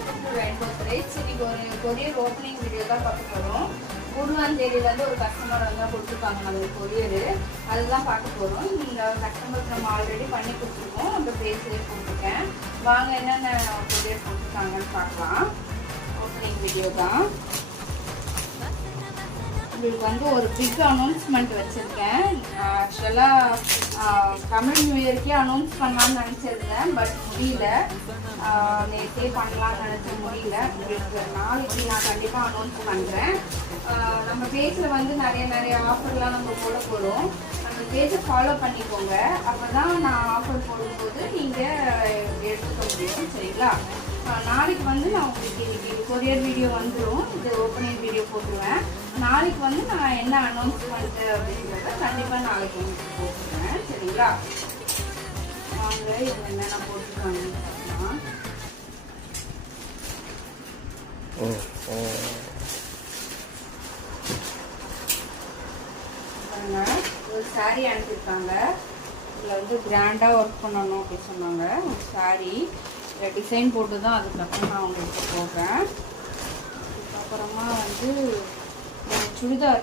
Welcome to rainbow threads. இன்னைக்கு ஒரு courier opening video தான் பார்க்க போகிறோம். குடுவாஞ்சேரியிலேருந்து ஒரு கஸ்டமர் வந்து கொடுத்துருக்காங்க நம்ம கொரியரு, அதுதான் பார்க்க போகிறோம். இந்த கஸ்டமருக்கு நம்ம ஆல்ரெடி பண்ணி கொடுத்துருக்கோம், அந்த பேஸ்லேயே போட்டிருக்கேன். வாங்க என்னென்ன கொரியர் கொடுத்துருக்காங்கன்னு பார்க்கலாம். ஓப்பனிங் வீடியோ தான். உங்களுக்கு வந்து ஒரு பிக் அனௌன்ஸ்மெண்ட் வச்சுருக்கேன். ஆக்சுவலாக தமிழ் நியூ இயர்க்கே அனௌன்ஸ் பண்ணலான்னு நினச்சிருந்தேன், பட் முடியல. நேற்றே பண்ணலான்னு நினச்ச முடியல. உங்களுக்கு நாளைக்கு நான் கண்டிப்பாக அனௌன்ஸ் பண்ணுறேன். நம்ம பேஜில் வந்து நிறைய ஆஃபர்லாம் நம்ம போட போகிறோம். நம்ம பேஜை ஃபாலோ பண்ணிக்கோங்க, அப்போ தான் நான் ஆஃபர் போடும்போது நீங்கள் எடுத்துக்க முடியும். சரிங்களா? நாளைக்கு வந்து நான் உங்களுக்கு இன்னைக்கு கொரியர் வீடியோ வந்துடும். இது ஓப்பனிங் வீடியோ போட்டுருவேன். நாளைக்கு வந்து நான் என்ன அனௌன்ஸ்மெண்ட்டு அப்படிங்கிறத கண்டிப்பாக நாளைக்கு உங்களுக்கு போட்டுருவேன். சரிங்களா? வாங்க இவங்க என்னென்ன போட்டுருக்காங்கன்னு பார்க்கலாம். ஒரு சாரீ அனுப்பியிருக்காங்க. இதில் வந்து கிராண்டாக ஒர்க் பண்ணணும் அப்படின்னு சொன்னாங்க. ஒரு சாரீ டிசைன் போட்டு தான் அதுக்கப்புறம் நான் உங்களுக்கு போடுறேன். அதுக்கப்புறமா வந்து சுடிதார்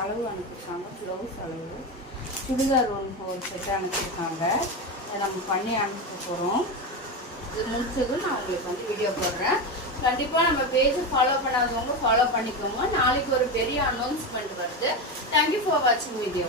அளவு அனுப்பியிருக்காங்க. ப்ளவுஸ் அளவு சுடிதார் ஒரு செட்டு அனுப்பியிருக்காங்க. அதை நம்ம பண்ணி அனுப்ப போகிறோம். இது முடிச்சதும் நான் உங்களுக்கு வந்து வீடியோ போடுறேன். கண்டிப்பாக நம்ம பேஜை ஃபாலோ பண்ணாதவங்க ஃபாலோ பண்ணிக்கோங்க. நாளைக்கு ஒரு பெரிய அனௌன்ஸ்மெண்ட் வருது. தேங்க்யூ ஃபார் வாட்சிங் வீடியோ.